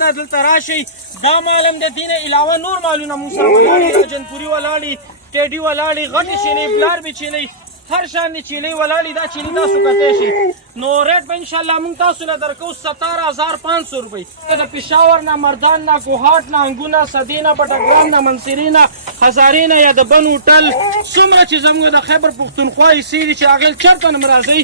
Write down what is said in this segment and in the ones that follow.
دا دلته راشئ دا مال هم د دې نه علاوه نور مالونه موږ سره ولاړ دي جنپوري ولاړ دي ټیډي ولاړ دي غټې چیلې بلاربې چیلې هر شان دي چیلې ولاړ دي دا چیلې تاسو کتی شي نو ریټ به انشاءالله موږ تاسو له درکو 17,500 روپۍ د پېښور نه مردان نه کوهاټ نه انګو نه صدې نه بټګرام نه منصري نه هزارې نه یا د بن هوټل څومره چې زموږ د خیبر پښتونخوا حصې دي چې هغې چېرته نه م راځئ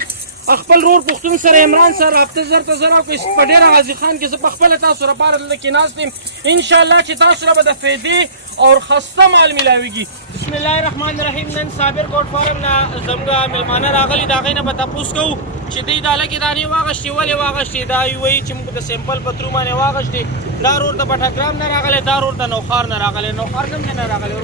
خپل رور پښتون سره عمران سره رابطه زر ته زر وکړئ په ډېره غازي خان کې زه په خپله تاسو لپاره دلته کېناست یم انشاءالله چې تاسو له به د فایدې او خسته مال میلاویږي بسم الله الرحمن الرحیم نن صابر ګوډ فارم نه زموږ میلمانه راغلي د هغې نه به تپوس کوو چې دوی دا لږې دانې واغشتې ولې واغشتې دا وایي چې موږ د سیمپل په ترو باندې واغشتې دا رور د بټګرام نه راغلی دا رور د نوخار نه راغلی نوخار کوم ځای نه راغلی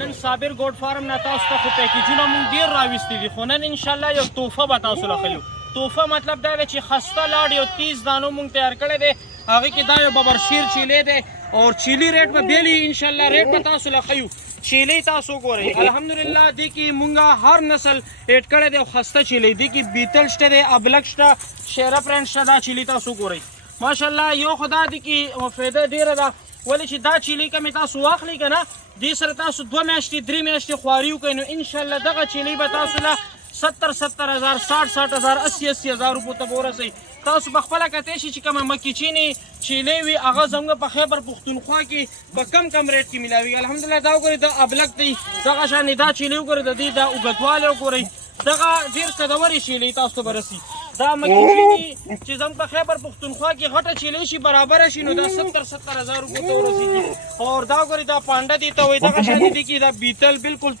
نن صابر ګوډ فارم نه تاسو ته خو پیکیجونه موږ ډېر راویستي دي خو نن انشاءالله یو تحفه به تاسو له ښیو تحفه مطلب دا دی چې خسته لاډ یو 30 دانو موږ تیار کړی دی هغې کې دا یو ببرشیر چیلی دی او چیلی ریټ به بیل وي انشاءالله ریټ به تاسو له ښیو چیلی تاسو ګورئ الحمدلله دې کې مونږ هر نسل ایډ کړی دی او خسته چیلی دې کې بیتل شته دی ابلک شته شیره پرنټ شته دا چیلی تاسو ګورئ ماشاءالله یو خو دا دي کې فایده ډېره ده ولې چې دا چیلی که مې تاسو واخلئ که نه دې سره تاسو 2 میاشتې 3 میاشتې خواري وکړئ نو انشاءالله دغه چیلی به تاسو له 70,000 60,000 80,000 روپو ته به ورسئ تاسو په خپله کتی شي چې کومه مکې چینې چیلې وي هغه زموږ په خیبر پښتونخوا کې په کم ریټ کې میلاوي الحمدلله دا وګورئ دا ابلک دی دغه شانې دا چیلې وګورئ د دې دا اوږدوالی وګورئ دغه ډېر قدورې چیلې تاسو ته به رسي دا مکې چینې چې زموږ په خیبر پښتونخوا کې غټه چیلې شي برابره شي نو دا 70,000 روپو ته ورسېږي او دا وګورئ دا پانډه دې ته وایي دغه شانې دې کې دا بیتل بالکل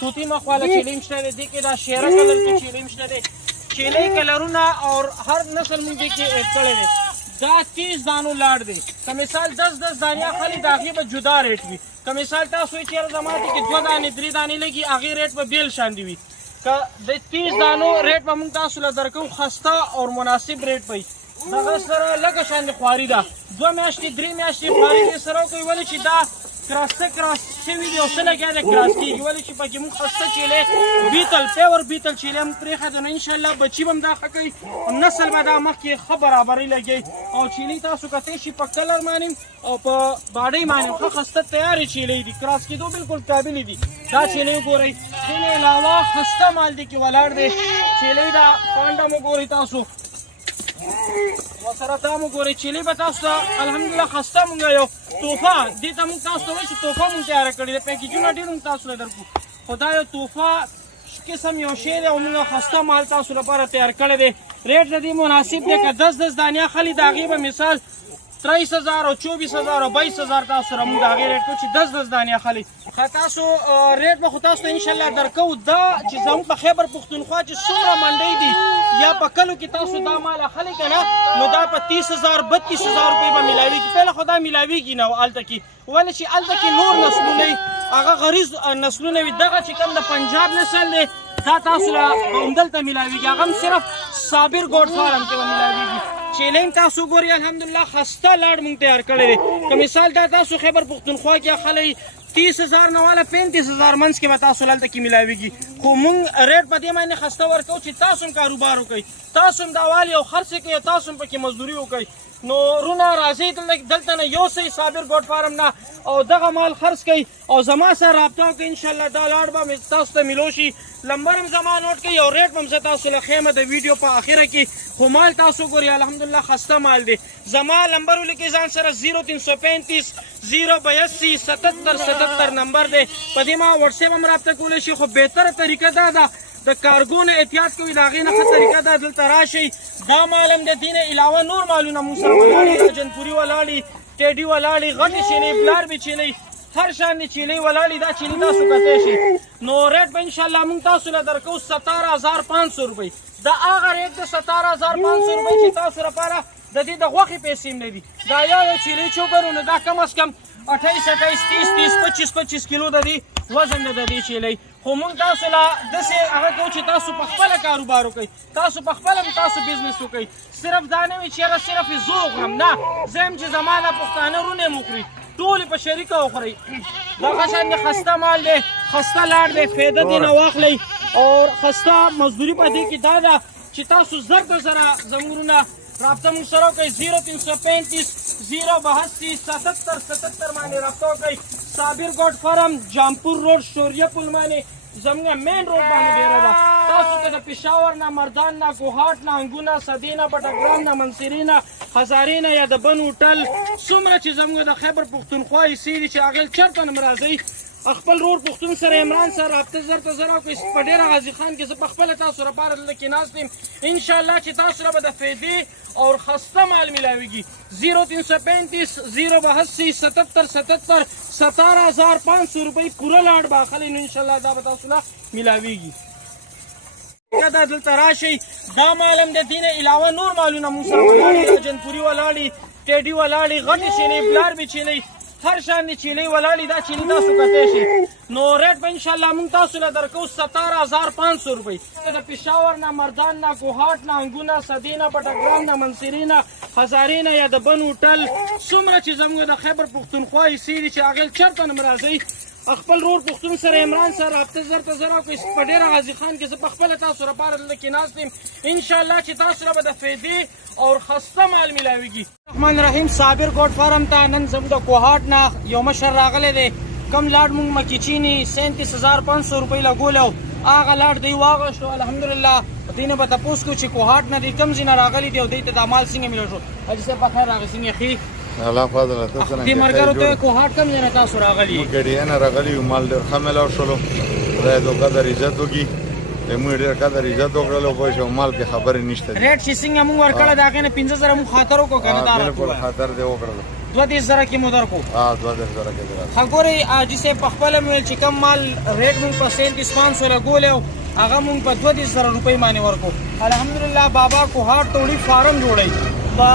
توتي مخواله چیلې هم شته دی دې کې دا شیره کلر کې چیلې هم شته دی چیلې کلرونه او هر نسل موږ دې کې ایډ کړی دی دا 30 دانو لاډ دی که مثال 10 دانې اخلي د هغې به جدا ریټ وي که مثال تاسو وایئ چېرې زما دې کې 2 دانې 3 دانې لګي هغې ریټ به بیل شاندې وي که د 30 دانو ریټ به موږ تاسو له درکوو خسته او مناسب ریټ به وي دغه سره لږه شاندې خواري ده 2 میاشتې 3 میاشتې خواري دې سره وکړئ ولې چې دا کراس شوي دي او څه لګیا دی کراس کېږي ولې چې پکې موږ خسته چیلې بیتل پیور بیتل چیلې هم پرېښه نو انشاءالله بچي به هم دا ښه کوي نسل به دا مخکې ښه برابرۍ لګوي او چیلې تاسو کتی شي په کلر باندې او په باډۍ باندې ښه خسته تیارې چیلې دي کراس کېدو بالکل قابلې دي دا چیلې وګورئ دې نه علاوه خسته مال دې کې ولاړ دی چیلې دا پانډه مو ګورئ تاسو وسره دا مو ګورئ چیلې به تاسو ته الحمدلله خسته مونږ یو تحفه دې ته مونږ تاسو ته وایو چې تحفه مونږ تیاره کړې ده پیکیجونه ډېر مونږ تاسو له درکړو خو دا یو تحفه قسم یو شی دی او مونږ خسته مال تاسو لپاره تیار کړی دی ریټ د دې مناسب دی که 10 دانې اخلي د هغې به مثال 23,000 او 24,000 او 22,000 تاسو سره مونږ د هغې ریټ کوو چې 10 دانې اخلي تاسو ریټ به خو تاسو ته انشاءالله درکوو دا چې زموږ په خیبر پښتونخوا چې څومره منډۍ دي یا په کلو کې تاسو دا مال اخلئ که نه نو دا په 30,000 32,000 روپۍ به میلاویږي پهله خو دا میلاویږي نه هلته کې ولې چې هلته کې نور نسلونه وي هغه غریض نسلونه وي دغه چې کوم د پنجاب نسل دی دا تاسو له همدلته میلاویږي هغه هم صرف صابر ګوډ فارم کې به میلاویږي چیلې تاسو ګورئ الحمدلله خسته لاډ مونږ تیار کړی دی که مثال دا تاسو خیبر پښتونخوا کې اخلئ 30,000 نه والا 35,000 منځ کې به تاسو هلته کې میلاویږي خو مونږ ریټ په دې باندې خسته ورکوو چې تاسو هم کاروبار وکړئ تاسو هم دا والي او خرڅ کوئ تاسو هم پکې مزدوري وکړئ نو رونه راځئ دلته نه یوسئ صابر ګوډ فارم نه او دغه مال خرڅ کوئ او زما سره رابطه وکړئ انشاءالله دا لاډ به تاسو ته میلو شي لمبر هم زما نوټ کړئ او ریټ به هم زه تاسو له ښیم د ویډیو په اخره کې خو مال تاسو ګورئ الحمدلله خسته مال دی زما نمبر ولیکئ ځان سره 0335 082 77 نمبر دی په دې ما وټساپ هم رابطه کولی شي خو بهتره طریقه دا ده د کارګو نه احتیاط کوئ د هغې نه ښه طریقه ده دلته راشئ دا مال هم د دې نه علاوه نور مالونه موږ سره ولاړ دي جنپوري ولاړ دي ټیډي ولاړ دي غټې چیلې بلاربې چیلې هر شان دي چیلې ولاړ دي دا چیلې تاسو کتی شي نو ریټ به انشاءالله موږ تاسو له درکوو 17,500 روپۍ دا هغه ریټ د 17,500 روپۍ چې تاسو لپاره د دې د غوښې پیسې هم نه دي دا یو چیلې چې وګورو نو دا کم از کم 28 30 25 کیلو د دې وزن د دې چیلې خو مونږ تاسو له داسې هغه کوو چې تاسو په خپله کاروبار وکړئ تاسو په خپله هم تاسو بزنس وکړئ صرف دا نه وي چې یاره صرف یې زه وخورم نه زه یم چې زما دا پښتانه ورونه یې وخوري ټول یې په شریکه وخورئ دغه شان د خسته مال دی خسته لاډ دی فایده دې نه واخلئ او خسته مزدوري په دې کې دا ده چې تاسو زر د زره زموږ رابطه موږ سره وکړئ 0335 082 77 77 باندې رابطه وکړئ. صابر ګوډ فارم جامپور روډ شوریه پل باندې زموږ مین روډ باندې ډیره ده. تاسو که د پېښور نه، مردان نه، کوهاټ نه، انګونه، سدې نه، بټګرام نه، منصري نه، هزارې نه یا د بن هوټل څومره چې زموږ د خیبر پښتونخوا حصې دي چې هغې چېرته نه راځئ خپل رور پښتون سره عمران سره رابطه زر ته زر وکړئ. په ډېره غازي خان کې زه په خپله تاسو لپاره دلته کېناست یم. انشاءالله چې تاسو له به د فایدې او خسته مال میلاویږي. 0335 082 77 77 17,500 روپۍ پوره لاډ به اخلئ نو انشاءالله دا به تاسو له میلاویږي. دا دلته راشئ. دا مال هم د دې نه علاوه نور مالونه مونږ سره ولاړ دي. جنپوري ولاړ دي، ټیډي ولاړ دي، غټې چیلۍ، بلاربې چیلۍ، هر شان د چیلۍ ولاړې. دا چیلۍ تاسو کتی شي نو ریټ به انشاءالله مونږ تاسو له درکوو 17,500 روپۍ. د پېښور نه، مردان نه، کوهاټ نه، انګونه، سدې نه، بټګرام نه، منصري نه، هزارې نه یا د بن هوټل څومره چې زموږ د خیبر پښتونخوا حصې دي چې هغې چېرته نه راځئ خپل رور پښتون سره عمران سره رابطه زر ته زر وکړئ. په ډېره غازي خان کې زه په خپله تاسو لپاره دلته کېناست یم. انشاءالله چې تاسو له به د فایدې او خسته مال میلاویږي. رحمان رحیم صابر ګوډ فارم ته نن زموږ د کوهاټ نه یو مشر راغلی دی. کم لاډ مونږ مکیچیني 37,500 روپۍ لګولی و هغه لاډ دی واغشتو. الحمدلله دوی نه به تپوس کړو چې کوهاټ نه دی کوم ځای نه راغلی دی او دوی ته دا مال څنګه میلاو شو. حاجي صاحب بخیر راغی څنګه ښې الله فضل ته څنګه دې ملګرو ته کوهاټ کوم ځای نه تاسو راغلي ګډیانه راغلي یو مال ډېر ښه میلاو شولو. خدای دې قدر عزت وکړي. موږ ډېر قدر عزت وکړلو په شو مال کې خبرې نشته. ریټ چې څنګه موږ ورکړه د هغې نه 15,000 موږ خاطر وکړو که نه دا بالکل خاطر دې وکړلو. 22,000 کې مو درکړو. 22,000 کې درکړو. ښه ګورئ حاجي صاحب په خپله مې ویل چې کم مال ریټ موږ په 37,500 لګولی و هغه موږ په 22,000 روپۍ باندې ورکړو. الحمدلله بابا کوهاټ توړي فارم جوړوي. په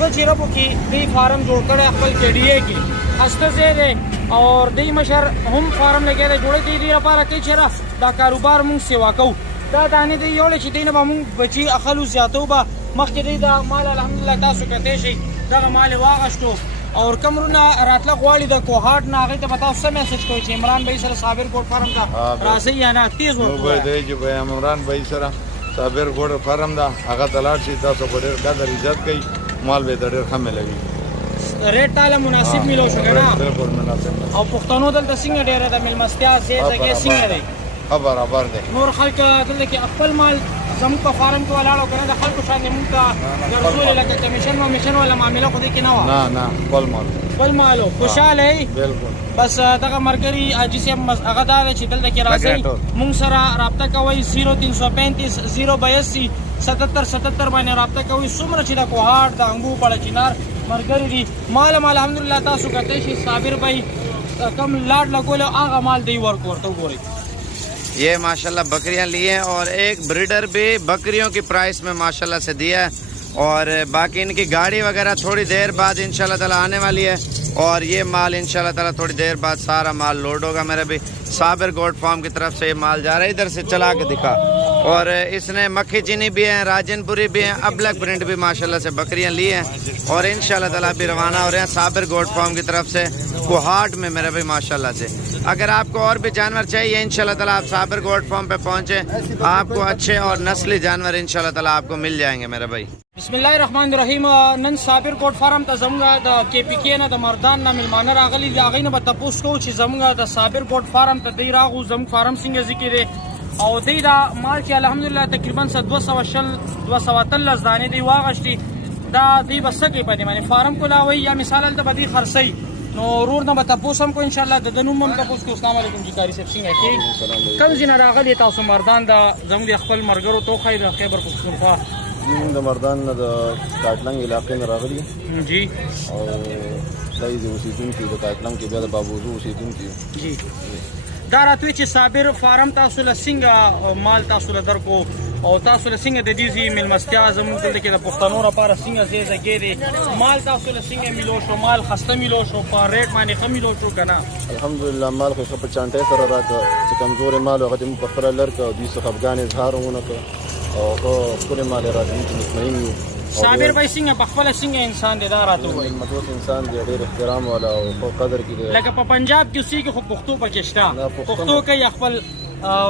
2 جربو کې دوی فارم جوړ کړی خپل KDA کې خسته ځای دی او دوی مشر هم فارم لګی دی جوړی دی دې لپاره کوي چې دا کاروبار موږ سیوا کوو. دا دانې دی یوړی چې دوی نه به موږ بچي اخلو زیاتو به مخکې دی دا مال الحمدلله تاسو کتی شئ دغه مال یې واغشتو او کمرونه راتله غواړي د کوهاټ نه هغې ته به تاسو څه میسج کوئ چې عمران بهي سره صابر ګوډ فارم ته راځئ یا نه تیز موږ دی چې به عمران بهي سره صابر ګوډ فارم ده هغه ته لاړ شي. تاسو به ډېر قدر عزت کوئ. مال به ډېر ښه میلاوي. ریټ تاله مناسب میلو شو که نه بالکل مناسب او پښتنو دلته څنګه ډېره د میلمستیا ځای ځای څنګه دی برابر دی. نور خلک دلته کې خپل مال زموږ په فارم کې ولاړ او که نه د خلکو شان موږ ته ګرځولې لکه کمیشن ومیشن والا معامله خو دې کې نه وه. نه خپل مال خپل مال و خوشحاله یې بالکل. بس دغه ملګري حاجي صاحب هغه دا دی چې دلته کې راځئ موږ سره رابطه کوئ. 0335 082 77 77 باندې رابطه کوئ. څومره چې د کوهاټ د انګو بړه چنار ملګري دي مال هم الحمدلله تاسو کتی شي. صابر بھائی کم لاډ لګولی هغه مال دی ورکو ورته وګورئ. ये माशाल्लाह बकरियां ली हैं और एक ब्रीडर भी बकरियों की प्राइस में माशाल्लाह से दिया है और बाकी इनकी गाड़ी वगैरह थोड़ी देर बाद इंशाल्लाह ताला आने वाली है और ये माल इंशाल्लाह ताला थोड़ी देर बाद सारा माल लोड होगा. मेरे भी साबिर गोट फार्म की तरफ से ये माल जा रहा है. इधर से चला के दिखा और इसने मक्खी चीनी भी है, राजनपुरी भी है, अबलक प्रिंट भी माशाल्लाह से बकरियां ली हैं और इंशाल्लाह ताला भी रवाना हो रहे हैं साबिर गोट फार्म की तरफ से कोहाट में. मेरे भाई माशाल्लाह से अगर आपको और भी जानवर चाहिए इंशाल्लाह ताला आप साबिर गोट फार्म पे पहुंचे आपको अच्छे और नस्ली जानवर इंशाल्लाह ताला आपको मिल जाएंगे मेरे भाई. बिस्मिल्लाहिर्रहमानिर्रहीम. नन साबिर गोट फार्म ته زموږ د KPK نه د مردان نه مېلمانه راغلي دي. هغوی نه به تپوس کوو چې زموږ د صابر ګوډ فارم ته دوی راغلو زموږ فارم څنګه ذکر دی او دوی دا مال چې الحمدلله تقریبا 213 دانې دوی واغشتي. دا دوی به څه کوي په دې باندې فارم کولاوئ یا مثال هلته به دوی خرڅوي نو ورور نه به تپوس هم کوو انشاءالله د ده نوم هم تپوس کوو. السلام علیکم جي قاري صاحب څنګه ښې کوم ځای نه راغلي تاسو مردان د زموږ د خپل ملګرو ته وښایي د خیبر پښتونخوا موږ د مردان نه د کاټلنګ علاقې نه راغلي یو جی او دای د اوسېدونکي د کاټلنګ کې بیا د بابوزو اوسېدونکي یو جی. دا راتوی چې صابر فارم تاسو له څنګه مال تاسو له درکو او تاسو له څنګه د دې ځای مېلمستیا زموږ دلته کې د پښتنو لپاره څنګه ځای ځای دی مال تاسو له څنګه میلو شو مال خسته میلو شو په ریټ باندې ښه میلو شو که نه الحمدلله مال خو ښه په چانټۍ سره راکړه چې کمزورې مال هغه دې موږ په خپله لر کړه او دوی څخه افغان اظهار ونه کړه او ښه ښکلې مال یې راکړه موږ مطمئن یو. صابر بھائی څنګه په خپله څنګه انسان دی دا راته ووایي مدوس انسان دی ډېر احترام والا او ښه قدر کې دی لکه په پنجاب کې اوسېږي خو پښتو پکې شته پښتو کوي خپل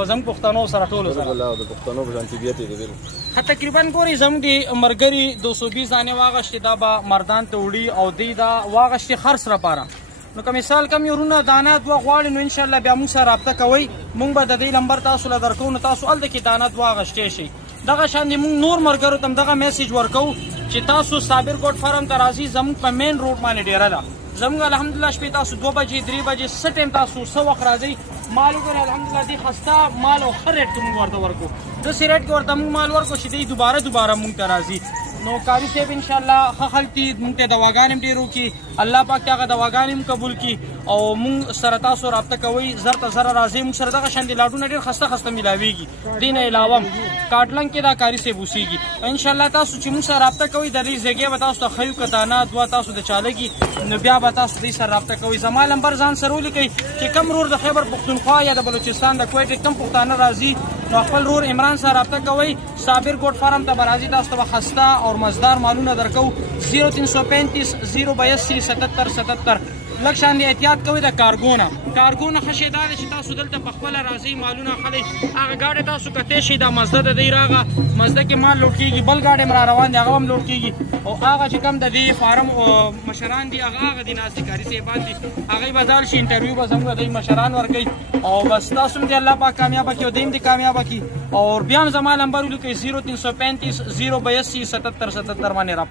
زموږ پښتنو سره ټولو سره د پښتنو په شان طبیعت یې دی تقریبا ګوري زموږ د مرګري 220 دانې واغشتې دا به مردان ته وړي او دی دا واغشتې خرڅ لپاره. نو که مثال کم یو رونه دانه دوه غواړي نو انشاءالله بیا موږ سره رابطه کوئ، موږ به د دې نمبر تاسو له درکوو، نو تاسو هلته کې دانه دوه اخیستی شئ. دغه شان د موږ نور ملګرو ته هم دغه میسیج ورکوو چې تاسو صابر کوټ فارم ته راځئ، زموږ په مین روډ باندې ډیره ده. زموږ الحمدلله شپې تاسو 2 بجې 3 بجې څه ټایم تاسو څه وخت راځئ، مال وګورئ الحمدلله دې خسته مال او ښه ریټ کې موږ ورته ورکوو، داسې ریټ کې ورته موږ مال ورکوو چې دی دوباره موږ ته راځي. نو قاری صاحب انشاءالله ښه خلک دي، موږ ته دواګانې هم ډېر وکړي، الله پاک ته هغه دواګانې هم قبول کړي او موږ سره تاسو رابطه کوئ، زر ته زره راځئ. موږ سره دغه شان دي لاډونه ډېر خسته میلاویږي. دې نه علاوه کاټلنګ کې دا قاری صاحب اوسېږي. انشاءالله تاسو چې موږ سره رابطه کوئ د دې ځایګۍ به تاسو ته ښیو، که دانه دوه تاسو د چا لګي نو بیا به تاسو دې سره رابطه کوئ. زما نمبر ځان سره ولیکئ چې کم رور د خیبر پښتونخوا یا د بلوچستان د کویټ کم پښتانه راځي نو خپل رور عمران سره رابطه کوئ. صابر ګوټ فارم ته به راځي، تاسو ته به خسته او مزدار مالونه درکو. 0335 082 77 77. لږ شان دې احتیاط کوئ د کارګو نه ښه شی دا دی چې تاسو دلته په خپله راځئ، مالونه اخلئ. هغه ګاډی تاسو کتی شئ، دا مزده د دی راغه، مزده کې مال لوډ کېږي، بل ګاډی هم را روان دی هغه هم لوډ کېږي. او هغه چې کوم د دې فارم مشران دي هغه دي ناست دي، کاري صاحبان دي، هغوی به ځال شي انټرویو به زموږ د دوی مشران ورکوي او بس تاسو هم دې الله پاک کامیابه کړي او دوی هم دې کامیابه کړي. او بیا هم زما نمبر ولیکئ 0335 082 77 77 باندې رابطه